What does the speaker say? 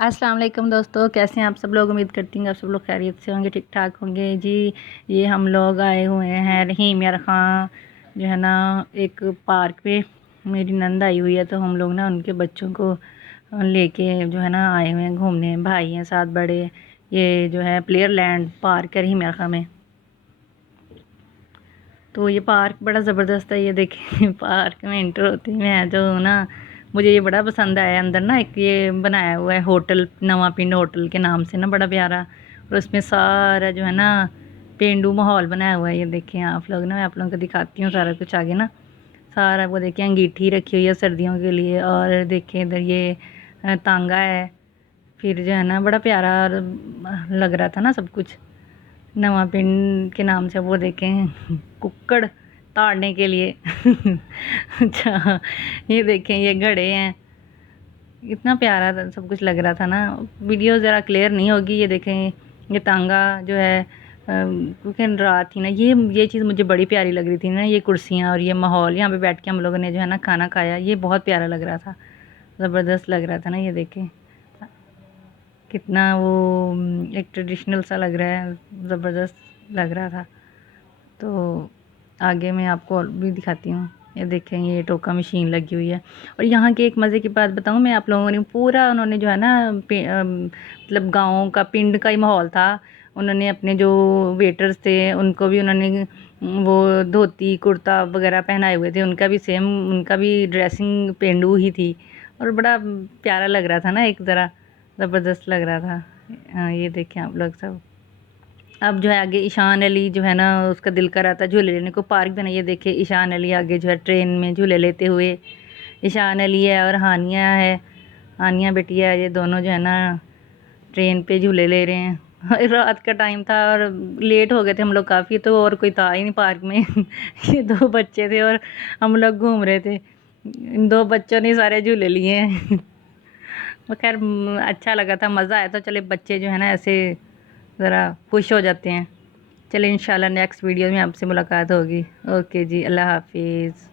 अस्सलाम वालेकुम दोस्तों, कैसे हैं आप सब लोग। उम्मीद करती हूँ आप सब लोग खैरियत से होंगे, ठीक ठाक होंगे जी। ये हम लोग आए हुए हैं रहीम यार ख़ां जो है ना एक पार्क पे। मेरी नंद आई हुई है तो हम लोग ना उनके बच्चों को लेके जो है ना आए हुए हैं घूमने। भाई हैं साथ बड़े। ये जो है प्लेयर लैंड पार्क है रहीम यार ख़ां में। तो ये पार्क बड़ा ज़बरदस्त है। ये देखिए पार्क में इंटर होती मैं तो ना मुझे ये बड़ा पसंद आया। अंदर ना एक ये बनाया हुआ है होटल, नवा पिंड होटल के नाम से ना, बड़ा प्यारा। और उसमें सारा जो है ना पेंडू माहौल बनाया हुआ है। ये देखें आप लोग ना, मैं आप लोगों को दिखाती हूँ सारा कुछ आगे ना। सारा वो देखें, अंगीठी रखी हुई है सर्दियों के लिए। और देखें इधर ये तांगा है। फिर जो है ना बड़ा प्यारा और लग रहा था ना सब कुछ। नवा पिंड के नाम से वो देखें कुक्कड़ ताड़ने के लिए अच्छा, ये देखें ये घड़े हैं। इतना प्यारा सब कुछ लग रहा था ना। वीडियो ज़रा क्लियर नहीं होगी। ये देखें ये तांगा जो है क्योंकि रात थी ना। ये चीज़ मुझे बड़ी प्यारी लग रही थी ना। ये कुर्सियाँ और ये माहौल, यहाँ पे बैठ के हम लोगों ने जो है ना खाना खाया। ये बहुत प्यारा लग रहा था, ज़बरदस्त लग रहा था ना। ये देखें कितना वो एक ट्रेडिशनल सा लग रहा है, ज़बरदस्त लग रहा था। तो आगे मैं आपको और भी दिखाती हूँ। ये देखें ये टोका मशीन लगी हुई है। और यहाँ की एक मज़े की बात बताऊँ मैं आप लोगों ने, पूरा उन्होंने जो है ना मतलब गाँव का पिंड का ही माहौल था। उन्होंने अपने जो वेटर्स थे उनको भी उन्होंने वो धोती कुर्ता वगैरह पहनाए हुए थे। उनका भी सेम, उनका भी ड्रेसिंग पेंडू ही थी। और बड़ा प्यारा लग रहा था ना, एक ज़रा ज़बरदस्त लग रहा था। हाँ, ये देखें आप लोग सब। अब जो है आगे ईशान अली जो है ना, उसका दिल कर रहा था झूले लेने को। पार्क भी ना, ये देखे ईशान अली आगे जो है ट्रेन में झूले लेते हुए। ईशान अली है और हानिया है, हानिया बिटिया, ये दोनों जो है ना ट्रेन पे झूले ले रहे हैं। रात का टाइम था और लेट हो गए थे हम लोग काफ़ी, तो और कोई था ही नहीं पार्क में ये दो बच्चे थे और हम लोग घूम रहे थे। इन दो बच्चों ने सारे झूले लिए हैं वो खैर अच्छा लगा था, मज़ा आया था। चले बच्चे जो है ना ऐसे ज़रा खुश हो जाते हैं। चलिए इंशाल्लाह नेक्स्ट वीडियो में आपसे मुलाकात होगी। ओके जी, अल्लाह हाफिज़।